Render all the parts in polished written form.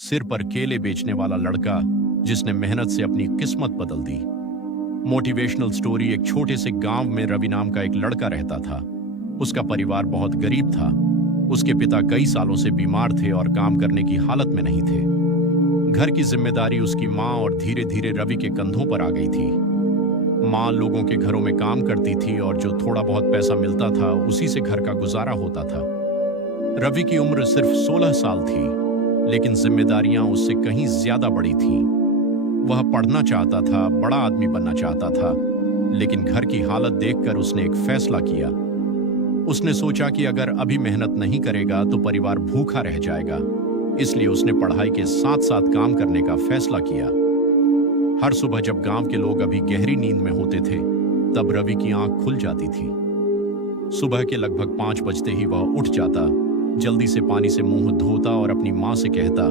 सिर पर केले बेचने वाला लड़का जिसने मेहनत से अपनी किस्मत बदल दी। Motivational story. एक छोटे से गांव में रवि नाम का एक लड़का रहता था। उसका परिवार बहुत गरीब था। उसके पिता कई सालों से बीमार थे और काम करने की हालत में नहीं थे। घर की जिम्मेदारी उसकी माँ और धीरे धीरे रवि के कंधों पर आ गई थी। माँ लोगों के घरों में काम करती थी और जो थोड़ा बहुत पैसा मिलता था उसी से घर का गुजारा होता था। रवि की उम्र सिर्फ 16 साल थी, लेकिन जिम्मेदारियां उससे कहीं ज्यादा बड़ी थीं। वह पढ़ना चाहता था, बड़ा आदमी बनना चाहता था, लेकिन घर की हालत देखकर उसने एक फैसला किया। उसने सोचा कि अगर अभी मेहनत नहीं करेगा तो परिवार भूखा रह जाएगा। इसलिए उसने पढ़ाई के साथ साथ काम करने का फैसला किया। हर सुबह जब गांव के लोग अभी गहरी नींद में होते थे, तब रवि की आंख खुल जाती थी। सुबह के लगभग 5 बजते ही वह उठ जाता, जल्दी से पानी से मुंह धोता और अपनी माँ से कहता,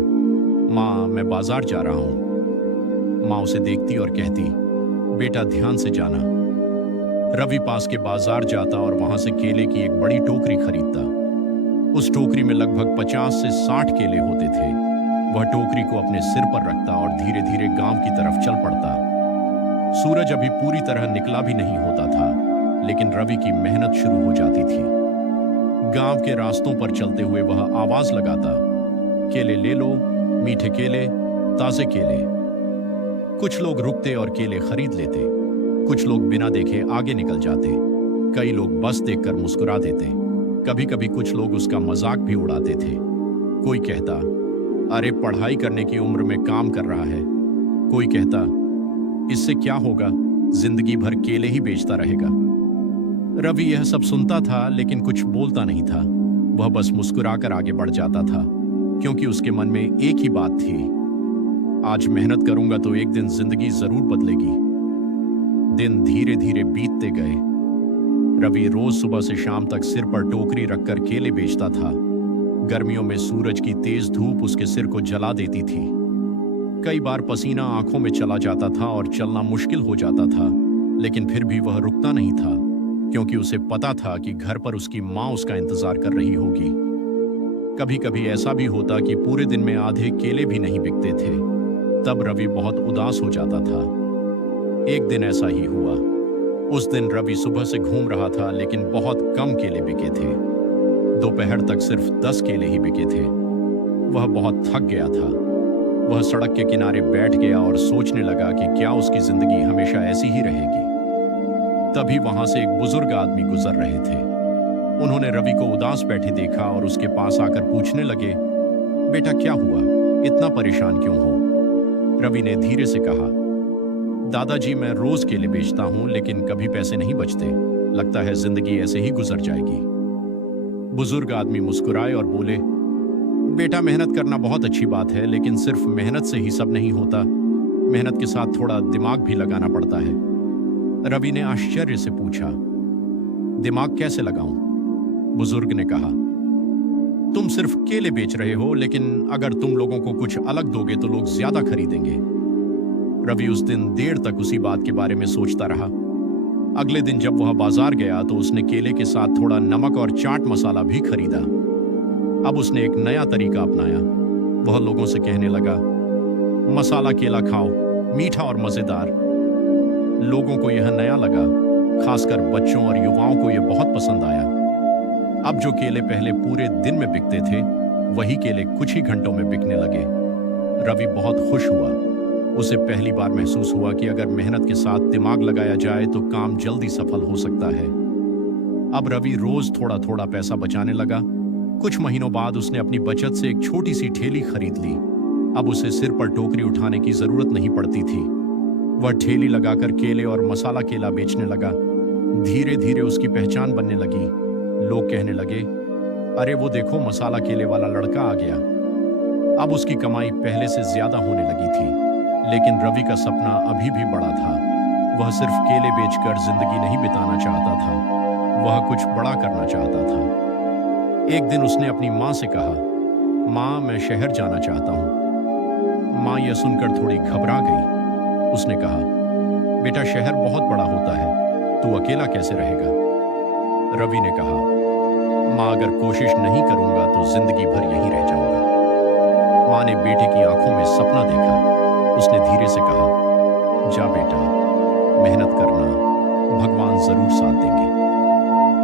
माँ मैं बाजार जा रहा हूँ। माँ उसे देखती और कहती, बेटा ध्यान से जाना। रवि पास के बाजार जाता और वहां से केले की एक बड़ी टोकरी खरीदता। उस टोकरी में लगभग 50 से 60 केले होते थे। वह टोकरी को अपने सिर पर रखता और धीरे धीरे गांव की तरफ चल पड़ता। सूरज अभी पूरी तरह निकला भी नहीं होता था, लेकिन रवि की मेहनत शुरू हो जाती थी। गांव के रास्तों पर चलते हुए वह आवाज लगाता, केले ले लो, मीठे केले, ताजे केले। कुछ लोग रुकते और केले खरीद लेते। कुछ लोग बिना देखे आगे निकल जाते। कई लोग बस देखकर मुस्कुरा देते। कभी कभी कुछ लोग उसका मजाक भी उड़ाते थे। कोई कहता, अरे पढ़ाई करने की उम्र में काम कर रहा है। कोई कहता, इससे क्या होगा, जिंदगी भर केले ही बेचता रहेगा। रवि यह सब सुनता था, लेकिन कुछ बोलता नहीं था। वह बस मुस्कुराकर आगे बढ़ जाता था, क्योंकि उसके मन में एक ही बात थी, आज मेहनत करूंगा तो एक दिन जिंदगी जरूर बदलेगी। दिन धीरे धीरे बीतते गए। रवि रोज सुबह से शाम तक सिर पर टोकरी रखकर केले बेचता था। गर्मियों में सूरज की तेज धूप उसके सिर को जला देती थी। कई बार पसीना आंखों में चला जाता था और चलना मुश्किल हो जाता था, लेकिन फिर भी वह रुकता नहीं था, क्योंकि उसे पता था कि घर पर उसकी माँ उसका इंतजार कर रही होगी। कभी कभी ऐसा भी होता कि पूरे दिन में आधे केले भी नहीं बिकते थे। तब रवि बहुत उदास हो जाता था। एक दिन ऐसा ही हुआ। उस दिन रवि सुबह से घूम रहा था, लेकिन बहुत कम केले बिके थे। दोपहर तक सिर्फ 10 केले ही बिके थे। वह बहुत थक गया था। वह सड़क के किनारे बैठ गया और सोचने लगा कि क्या उसकी जिंदगी हमेशा ऐसी ही रहेगी। तभी वहां से एक बुजुर्ग आदमी गुजर रहे थे। उन्होंने रवि को उदास बैठे देखा और उसके पास आकर पूछने लगे, बेटा क्या हुआ, इतना परेशान क्यों हो? रवि ने धीरे से कहा, दादाजी मैं रोज केले बेचता हूं, लेकिन कभी पैसे नहीं बचते। लगता है जिंदगी ऐसे ही गुजर जाएगी। बुजुर्ग आदमी मुस्कुराए और बोले, बेटा मेहनत करना बहुत अच्छी बात है, लेकिन सिर्फ मेहनत से ही सब नहीं होता। मेहनत के साथ थोड़ा दिमाग भी लगाना पड़ता है। रवि ने आश्चर्य से पूछा, दिमाग कैसे लगाऊं? बुजुर्ग ने कहा, तुम सिर्फ केले बेच रहे हो, लेकिन अगर तुम लोगों को कुछ अलग दोगे तो लोग ज्यादा खरीदेंगे। रवि उस दिन देर तक उसी बात के बारे में सोचता रहा। अगले दिन जब वह बाजार गया तो उसने केले के साथ थोड़ा नमक और चाट मसाला भी खरीदा। अब उसने एक नया तरीका अपनाया। वह लोगों से कहने लगा, मसाला केला खाओ, मीठा और मजेदार। लोगों को यह नया लगा, खासकर बच्चों और युवाओं को यह बहुत पसंद आया। अब जो केले पहले पूरे दिन में बिकते थे, वही केले कुछ ही घंटों में बिकने लगे। रवि बहुत खुश हुआ। उसे पहली बार महसूस हुआ कि अगर मेहनत के साथ दिमाग लगाया जाए तो काम जल्दी सफल हो सकता है। अब रवि रोज थोड़ा थोड़ा पैसा बचाने लगा। कुछ महीनों बाद उसने अपनी बचत से एक छोटी सी ठेली खरीद ली। अब उसे सिर पर टोकरी उठाने की जरूरत नहीं पड़ती थी। वह ठेली लगाकर केले और मसाला केला बेचने लगा। धीरे धीरे उसकी पहचान बनने लगी। लोग कहने लगे, अरे वो देखो मसाला केले वाला लड़का आ गया। अब उसकी कमाई पहले से ज्यादा होने लगी थी, लेकिन रवि का सपना अभी भी बड़ा था। वह सिर्फ केले बेचकर जिंदगी नहीं बिताना चाहता था, वह कुछ बड़ा करना चाहता था। एक दिन उसने अपनी माँ से कहा, माँ मैं शहर जाना चाहता हूँ। माँ यह सुनकर थोड़ी घबरा गई। उसने कहा, बेटा शहर बहुत बड़ा होता है, तू अकेला कैसे रहेगा? रवि ने कहा, माँ अगर कोशिश नहीं करूंगा तो जिंदगी भर यहीं रह जाऊंगा। माँ ने बेटे की आंखों में सपना देखा। उसने धीरे से कहा, जा बेटा, मेहनत करना, भगवान जरूर साथ देंगे।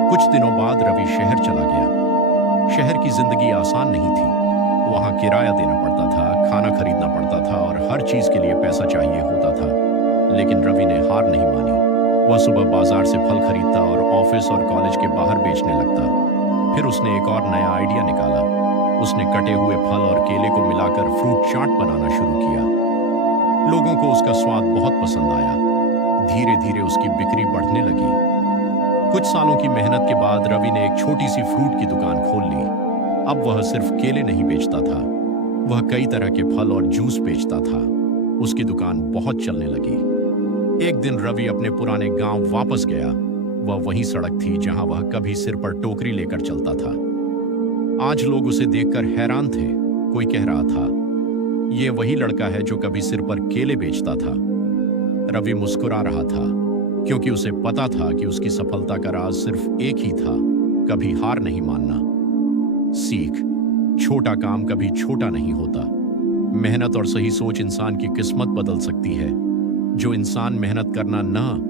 कुछ दिनों बाद रवि शहर चला गया। शहर की जिंदगी आसान नहीं थी। वहां किराया देना पड़ता था, खाना खरीदना पड़ता था और हर चीज के लिए पैसा चाहिए होता था। लेकिन रवि ने हार नहीं मानी। वह सुबह बाजार से फल खरीदता और ऑफिस और कॉलेज के बाहर बेचने लगता। फिर उसने एक और नया आइडिया निकाला। उसने कटे हुए फल और केले को मिलाकर फ्रूट चाट बनाना शुरू किया। लोगों को उसका स्वाद बहुत पसंद आया। धीरे धीरे उसकी बिक्री बढ़ने लगी। कुछ सालों की मेहनत के बाद रवि ने एक छोटी सी फ्रूट की दुकान खोल ली। अब वह सिर्फ केले नहीं बेचता था, वह कई तरह के फल और जूस बेचता था। उसकी दुकान बहुत चलने लगी। एक दिन रवि अपने पुराने गांव वापस गया। वह वही सड़क थी जहां वह कभी सिर पर टोकरी लेकर चलता था। आज लोग उसे देखकर हैरान थे। कोई कह रहा था, यह वही लड़का है जो कभी सिर पर केले बेचता था। रवि मुस्कुरा रहा था, क्योंकि उसे पता था कि उसकी सफलता का राज सिर्फ एक ही था, कभी हार नहीं मानना। सीख, छोटा काम कभी छोटा नहीं होता। मेहनत और सही सोच इंसान की किस्मत बदल सकती है। जो इंसान मेहनत करना न